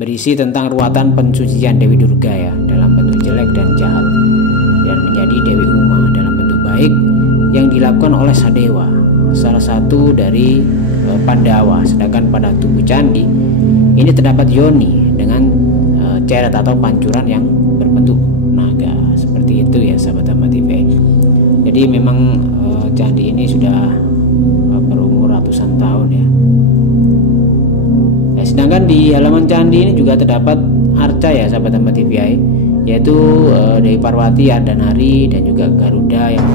berisi tentang ruatan pensucian Dewi Durga ya, dalam bentuk jelek dan jahat, dan menjadi Dewi Uma dalam bentuk baik yang dilakukan oleh Sadewa, salah satu dari Pandawa. Sedangkan pada tubuh candi ini terdapat yoni dengan ceret atau pancuran yang berbentuk naga. Seperti itu ya sahabat Hamba TV. Jadi memang candi ini sudah berumur ratusan tahun ya. Sedangkan di halaman candi ini juga terdapat arca ya sahabat Hamba TV, yaitu Dewi Parwati, Ardanari, dan juga Garuda yang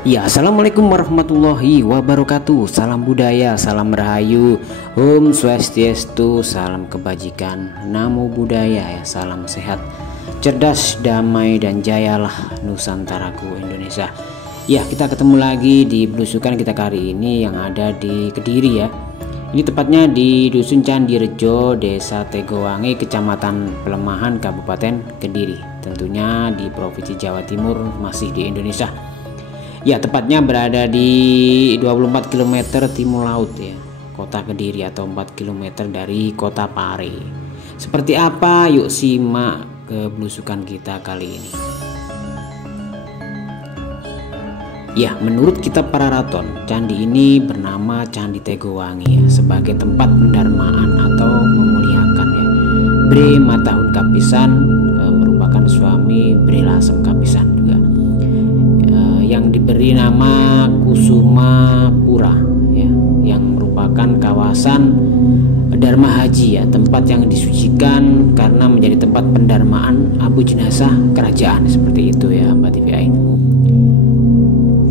ya. Assalamualaikum warahmatullahi wabarakatuh. Salam budaya, salam rahayu, Om Swastiastu, salam kebajikan, Namo Buddhaya ya, salam sehat, cerdas, damai, dan jayalah Nusantaraku Indonesia. Ya, kita ketemu lagi di belusukan kita kali ini yang ada di Kediri ya. Ini tepatnya di Dusun Candi Rejo, Desa Tegowangi, Kecamatan Pelemahan, Kabupaten Kediri. Tentunya di Provinsi Jawa Timur, masih di Indonesia. Ya, tepatnya berada di 24 km timur laut ya, kota Kediri, atau 4 km dari kota Pare. Seperti apa? Yuk simak ke belusukan kita kali ini. Ya, menurut kitab Pararaton, candi ini bernama Candi Tegowangi ya, sebagai tempat pendarmaan atau memuliakan ya Bre Matahun Kapisan, merupakan suami Bre Lasem Kapisan juga, yang diberi nama Kusuma Pura ya, yang merupakan kawasan Dharma Haji ya, tempat yang disucikan karena menjadi tempat pendarmaan abu jenazah kerajaan. Seperti itu ya Mbak TVI.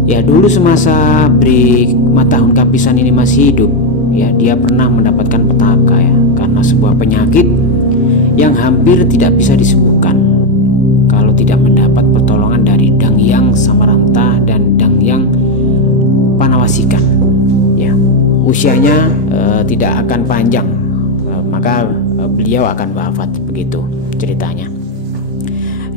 Ya, dulu semasa Bre Matahun Kapisan ini masih hidup ya, dia pernah mendapatkan petaka ya karena sebuah penyakit yang hampir tidak bisa disembuhkan kalau tidak mendapat pertolongan dari Dangyang Samaranta dan Dangyang Panawasikan ya. Usianya tidak akan panjang, maka beliau akan wafat, begitu ceritanya.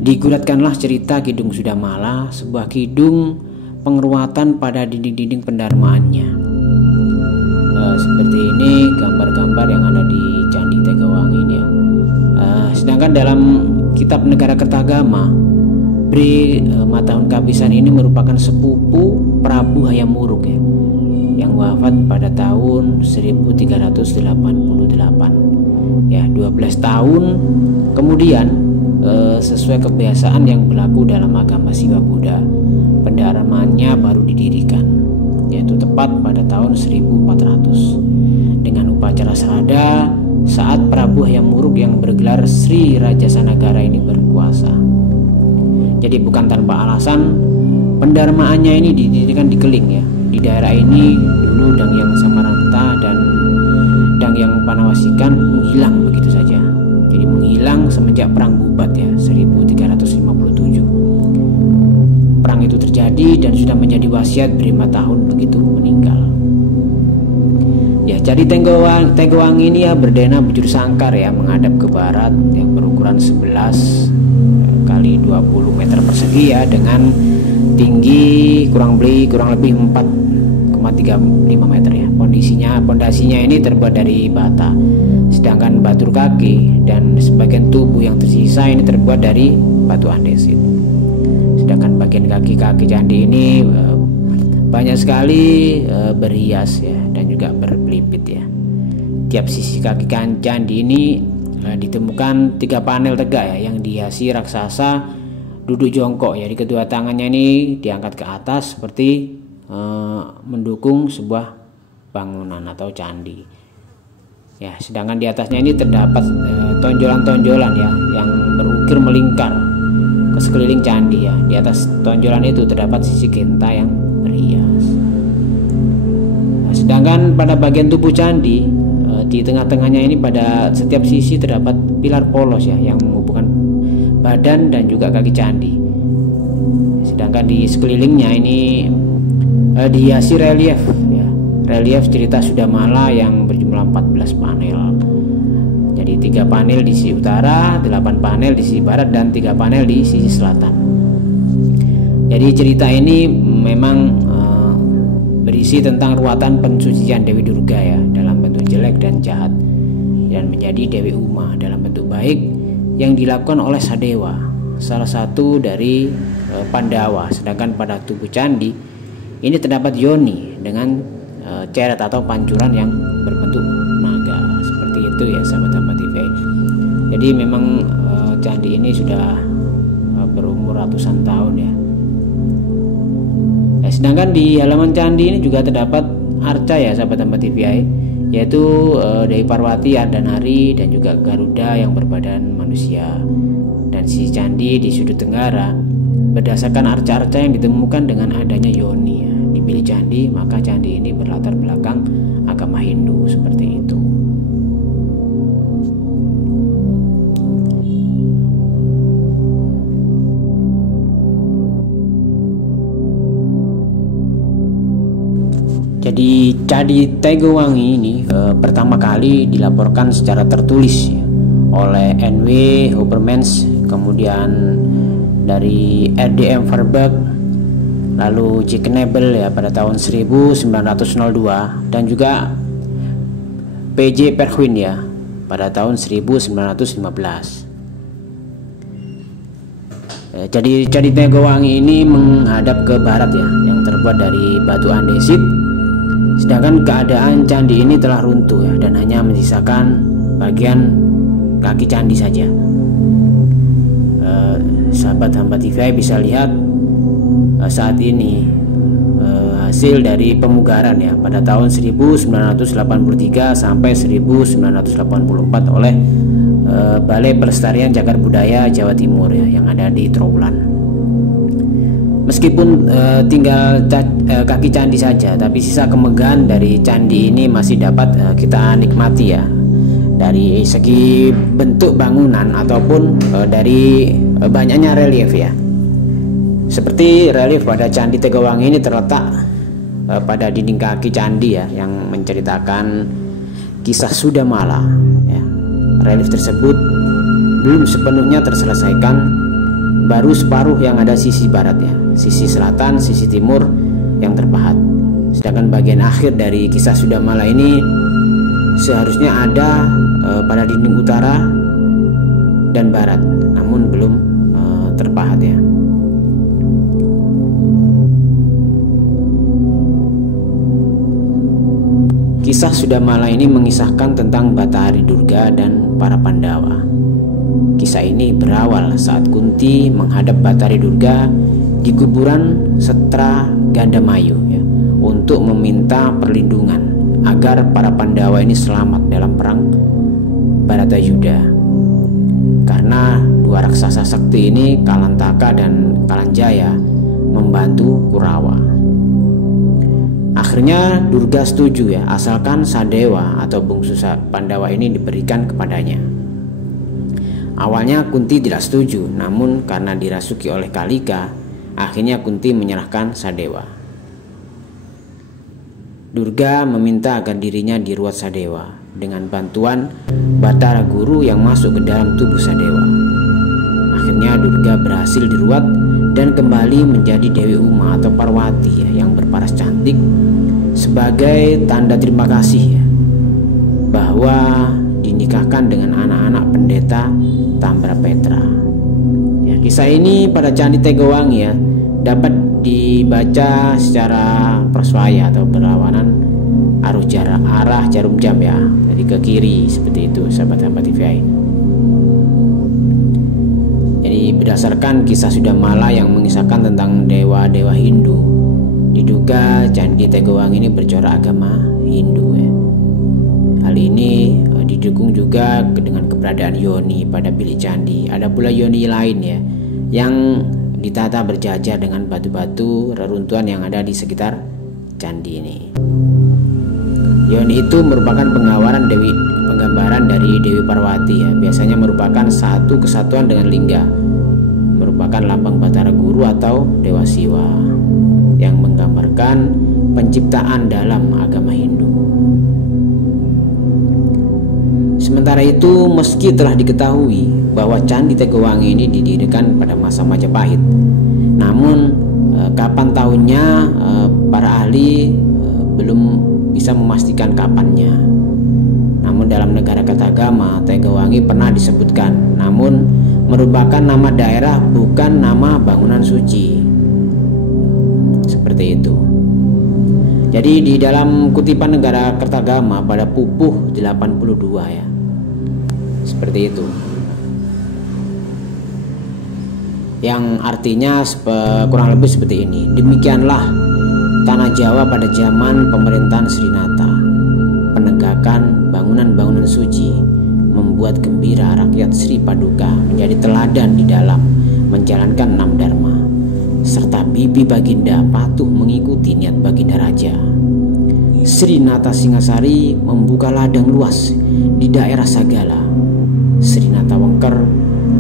Digulatkanlah cerita Kidung Sudamala, sebuah kidung pengeruatan pada dinding-dinding pendarmaannya. Seperti ini gambar-gambar yang ada di Candi Tegowangi ini ya. Sedangkan dalam kitab Negara Kertagama, Bre Matahun Kapisan ini merupakan sepupu Prabu Hayam Wuruk ya, yang wafat pada tahun 1388 ya, 12 tahun kemudian. Sesuai kebiasaan yang berlaku dalam agama Siwa Buddha, pendarmaannya baru didirikan, yaitu tepat pada tahun 1400 dengan upacara serada saat Prabu Hayam Wuruk yang bergelar Sri Raja Sanagara ini berkuasa. Jadi bukan tanpa alasan pendarmaannya ini didirikan di Keling ya. Di daerah ini dulu Dangyang Samaranta dan Dangyang Panawasikan menghilang begitu saja. Jadi menghilang semenjak perang Bubat ya, 1357. Perang itu terjadi dan sudah menjadi wasiat Bre Matahun begitu meninggal. Ya, jadi Tegowangi ini ya berdena bujur sangkar ya, menghadap ke barat, yang berukuran 11 kali 20 meter persegi ya, dengan tinggi kurang lebih 4,35 meter ya. Pondasinya ini terbuat dari bata, sedangkan batur kaki dan sebagian tubuh yang tersisa ini terbuat dari batu andesit. Sedangkan bagian kaki-kaki candi ini banyak sekali berhias ya, dan juga berpelipit ya. Tiap sisi kaki candi ini ditemukan 3 panel tegak ya, yang dihiasi raksasa duduk jongkok ya. Di kedua tangannya ini diangkat ke atas seperti mendukung sebuah bangunan atau candi ya. Sedangkan di atasnya ini terdapat tonjolan-tonjolan ya, yang berukir melingkar ke sekeliling candi ya. Di atas tonjolan itu terdapat sisi genta yang berhias. Nah, sedangkan pada bagian tubuh candi Di tengah-tengahnya ini pada setiap sisi terdapat pilar polos ya yang menghubungkan badan dan juga kaki candi. Sedangkan di sekelilingnya ini dihiasi relief ya. Relief cerita Sudamala yang berjumlah 14 panel. Jadi 3 panel di sisi utara, 8 panel di sisi barat, dan 3 panel di sisi selatan. Jadi cerita ini memang berisi tentang ruatan pensucian Dewi Durga ya, dalam bentuk jelek dan jahat, dan menjadi Dewi Uma dalam bentuk baik yang dilakukan oleh Sadewa, salah satu dari Pandawa. Sedangkan pada tubuh candi ini terdapat yoni dengan ceret atau pancuran yang berbentuk naga. Seperti itu ya sahabat Hamba TV. Jadi memang candi ini sudah berumur ratusan tahun ya. Sedangkan di halaman candi ini juga terdapat arca ya sahabat Hamba TV, yaitu Dewi Parwati, Ardhanari, dan juga Garuda yang berbadan manusia. Dan sisi candi di sudut tenggara berdasarkan arca-arca yang ditemukan dengan adanya yoni ya, dipilih candi, maka candi ini berlatar belakang agama Hindu seperti itu. Jadi Candi Tegowangi ini pertama kali dilaporkan secara tertulis ya, oleh N.W. Hoppermans, kemudian dari R.D.M. Verbeek, lalu J. Knebel ya pada tahun 1902, dan juga P.J. Perquin ya pada tahun 1915. Jadi Candi Tegowangi ini menghadap ke barat ya, yang terbuat dari batu andesit. Sedangkan keadaan candi ini telah runtuh ya, dan hanya menyisakan bagian kaki candi saja. Sahabat Hamba TV bisa lihat saat ini hasil dari pemugaran ya pada tahun 1983 sampai 1984 oleh Balai Pelestarian Cagar Budaya Jawa Timur ya, yang ada di Trowulan. Meskipun tinggal kaki candi saja, tapi sisa kemegahan dari candi ini masih dapat kita nikmati ya, dari segi bentuk bangunan ataupun dari banyaknya relief ya. Seperti relief pada Candi Tegowangi ini terletak pada dinding kaki candi ya, yang menceritakan kisah Sudamala ya. Relief tersebut belum sepenuhnya terselesaikan, baru separuh yang ada sisi baratnya, sisi selatan, sisi timur yang terpahat. Sedangkan bagian akhir dari kisah Sudamala ini seharusnya ada pada dinding utara dan barat, namun belum terpahat ya. Kisah Sudamala ini mengisahkan tentang Batahari Durga dan para Pandawa. Kisah ini berawal saat Kunti menghadap Batahari Durga di kuburan Setra Gandamayu ya, untuk meminta perlindungan agar para Pandawa ini selamat dalam perang Baratayuda. Karena dua raksasa sakti ini, Kalantaka dan Kalanjaya, membantu Kurawa. Akhirnya Durga setuju ya, asalkan Sadewa atau bungsu Pandawa ini diberikan kepadanya. Awalnya Kunti tidak setuju, namun karena dirasuki oleh Kalika, akhirnya Kunti menyerahkan Sadewa. Durga meminta agar dirinya diruat Sadewa dengan bantuan Batara Guru yang masuk ke dalam tubuh Sadewa. Akhirnya Durga berhasil diruat dan kembali menjadi Dewi Uma atau Parwati ya, yang berparas cantik, sebagai tanda terima kasih ya, bahwa dinikahkan dengan anak-anak pendeta Tambrapetra. Ya, kisah ini pada Candi Tegowangi ya dapat dibaca secara perswaya atau berlawanan arah jarum jam ya, jadi ke kiri seperti itu sahabat Hamba TV. Jadi berdasarkan kisah Sudamala yang mengisahkan tentang dewa-dewa Hindu, diduga Candi Tegowangi ini bercorak agama Hindu ya. Hal ini didukung juga dengan keberadaan yoni pada bilik candi. Ada pula yoni lain ya yang ditata berjajar dengan batu-batu reruntuhan yang ada di sekitar candi ini. Yoni itu merupakan penggambaran dari Dewi Parwati ya. Biasanya merupakan satu kesatuan dengan lingga, merupakan lambang Batara Guru atau Dewa Siwa yang menggambarkan penciptaan dalam agama Hindu. Sementara itu, meski telah diketahui bahwa Candi Tegowangi ini didirikan pada masa Majapahit, namun kapan tahunnya para ahli belum bisa memastikan kapannya. Namun dalam negara Kertagama, Tegowangi pernah disebutkan, namun merupakan nama daerah bukan nama bangunan suci. Seperti itu. Jadi di dalam kutipan negara Kertagama pada Pupuh 82 ya. Seperti itu. Yang artinya kurang lebih seperti ini. Demikianlah tanah Jawa pada zaman pemerintahan Srinata. Penegakan bangunan-bangunan suci membuat gembira rakyat Sri Paduka menjadi teladan di dalam menjalankan 6 dharma, serta bibi Baginda patuh mengikuti niat Baginda Raja. Srinata Singasari membuka ladang luas di daerah Sagala. Srinata Wengker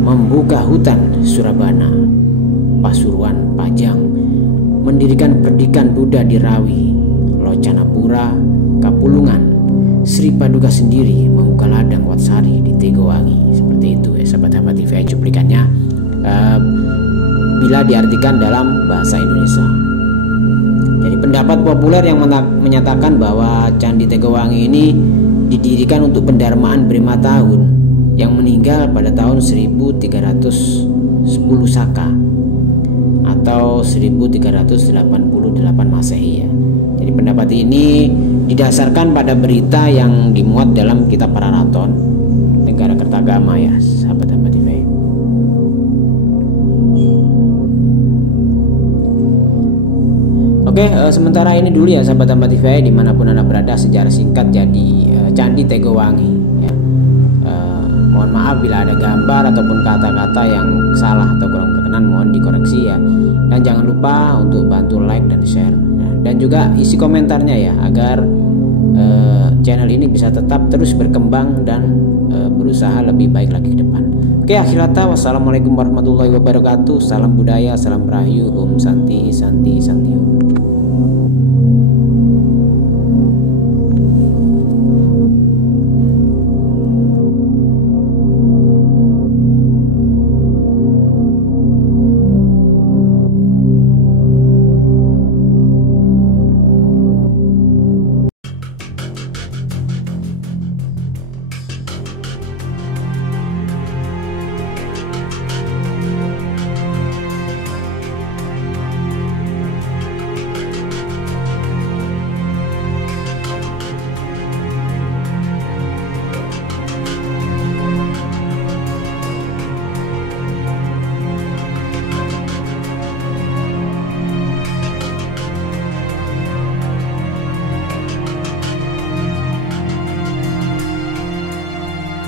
membuka hutan Surabana. Pasuruan Pajang mendirikan perdikan Buddha di Rawi. Locanapura, Kapulungan. Sri Paduka sendiri membuka ladang Watsari di Tegowangi. Seperti itu ya sahabat-sahabat TVI cuplikannya bila diartikan dalam bahasa Indonesia. Jadi pendapat populer yang menyatakan bahwa Candi Tegowangi ini didirikan untuk pendarmaan Brima Tahun yang meninggal pada tahun 1310 Saka atau 1388 Masehi ya. Jadi pendapat ini didasarkan pada berita yang dimuat dalam kitab Pararaton negara Kertagama ya sahabat-sahabat TVI. Oke, sementara ini dulu ya sahabat-sahabat TVI dimanapun Anda berada, sejarah singkat jadi Candi Tegowangi ya. Mohon maaf bila ada gambar ataupun kata-kata yang salah atau kurang berkenan, mohon dikoreksi ya. Dan jangan lupa untuk bantu like dan share ya. Dan juga isi komentarnya ya agar channel ini bisa tetap terus berkembang dan berusaha lebih baik lagi ke depan. Oke, akhir kata wassalamualaikum warahmatullahi wabarakatuh. Salam budaya, salam rahayu, Om Santi Santi Santi.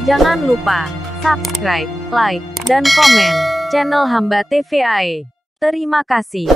Jangan lupa subscribe, like, dan komen channel Hamba TVI. Terima kasih.